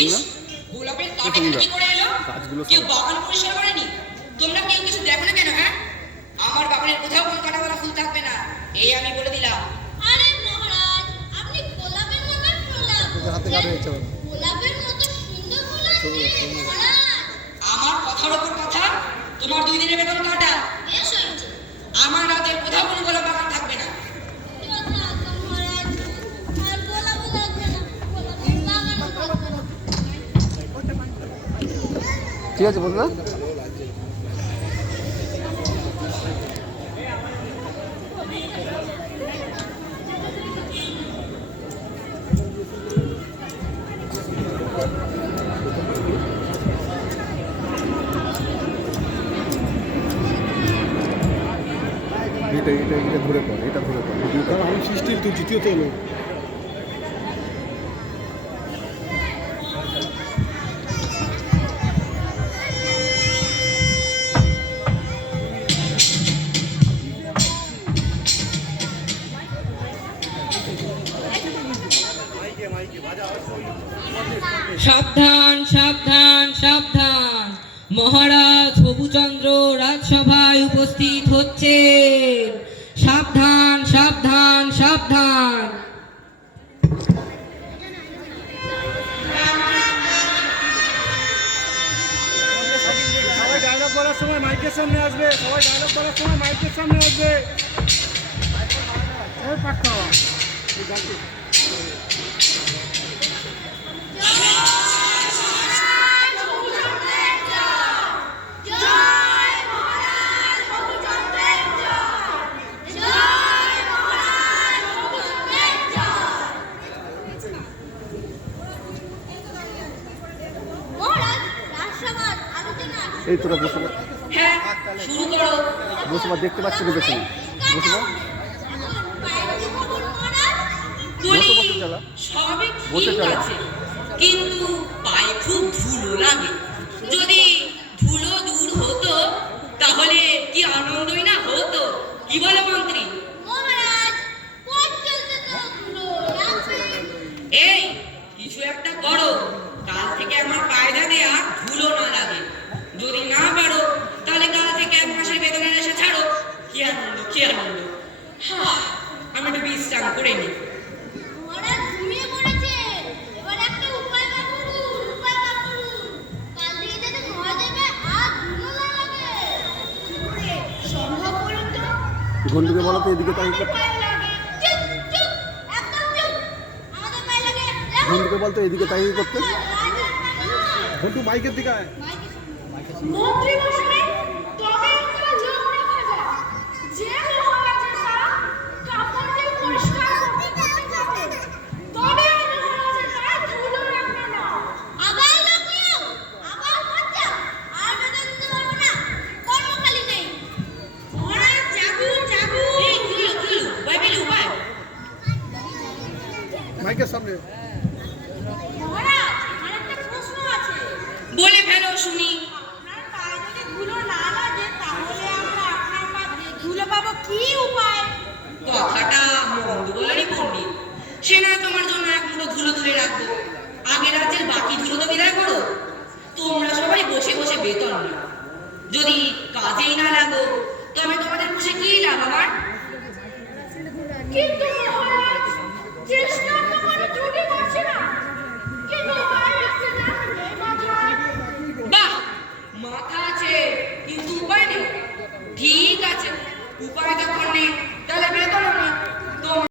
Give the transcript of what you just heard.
কি গাছগুলো কেউ বাগান পরিষ্কার করেনি? তোমরা কেউ কিছু দেখো না কেন হ্যাঁ? আমার বাগানের কোথাও কোনো কাটাওয়ালা ফুল থাকবে না। এই আমি বলে দিলাম। আরে মহারাজ আপনি গোলাপের মতো। গোলাপের মতো সুন্দর আছে মহারাজ আমার কথার ওপর কথা তোমার দুই দিনের বেতন কাটা বেশ হয়েছে আমার রাতের কোথাও কোনো গোলাপ বাগান থাকবে না যথা আজ্ঞা মহারাজ আর গোলাপও লাগবে না গোলাপের বাগানও থাকবে না ঠিক আছে বন্ধুরা এটা এটা এটা ধরে পড়ে এটা ধরে পড়। আমি সৃষ্টির তুই দ্বিতীয়ত এলো। সাবধান সাবধান সাবধান। মহারাজ হবুচন্দ্র রাজসভায় উপস্থিত হচ্ছে সাবধান সাবধান সাবধান। ডায়লগ বলার সময় মাইকের সামনে আসবে। সবাই ডায়লগ বলার সময় মাইকের সামনে আসবে। এই তোরা বসে হ্যাঁ শুরু করো। বসে দেখতে পাচ্ছি না পেছনে বসে। বসে বসে চালা। বসে চালা। কিন্তু পায়ে খুব ধুলো লাগে। যদি ধুলো দূর হতো তাহলে কি আনন্দই না হতো? কি বলে মন্ত্রী? এই কিছু একটা করো কাল থেকে আমার কায়দাতে আর ধুলো না লাগে যদি না পারো তাহলে কাল থেকে এক মাসের বেতনের এসে ছাড়ো কি আনন্দ কি আনন্দ হা, আমি একটু বিশ্রাম করে নিই মহারাজ ঘুমিয়ে পড়েছে এবার একটা উপায় বার করুন উপায় বার করুন কাল থেকে যাতে মহাদেবে আর ধুলো না লাগে কি করে সম্ভব বলুন তো ঘন্টুকে বলো তো এদিকে তাই। ঘন্টুকে বলতো এদিকে তাই করতে ঘন্টু মাইকের দিকে আয় মন্ত্রী মশাই তবে একটা লোক রাখা যায় যে মহারাজের কাজ কাপড় দিয়ে পরিষ্কার করতে করতে যাবে তবে ওই মহারাজের গায়ে ধুলো রাখবে না আবার লোক নিও আবার খরচা আর বেতন দিতে পারব না কর্মখালি নেই মহারাজ জাগুন জাগুন এই খুলু খুলু উপায় পেলে উপায় মাইকের সামনে মহারাজ আমার একটা প্রশ্ন আছে বলে ফেলো শুনি আপনার পায়ে যদি ধুলো না লাগে তাহলে আমরা আপনার পা ধুলো পাবো কি উপায়? কথাটা মন্দ বলারই পণ্ডিত সে নয় তোমার জন্য এক মুঠো ধুলো তুলে রাখব। আগের রাজ্যের বাকি ধুলো তো বিদায় করো। তোমরা সবাই বসে বসে বেতন যদি কাজেই না লাগো তবে তোমাদের বসে কি লাভ আমার? কিন্তু মাথা আছে কিন্তু উপায় নেই। ঠিক আছে উপায় যখন নেই তাহলে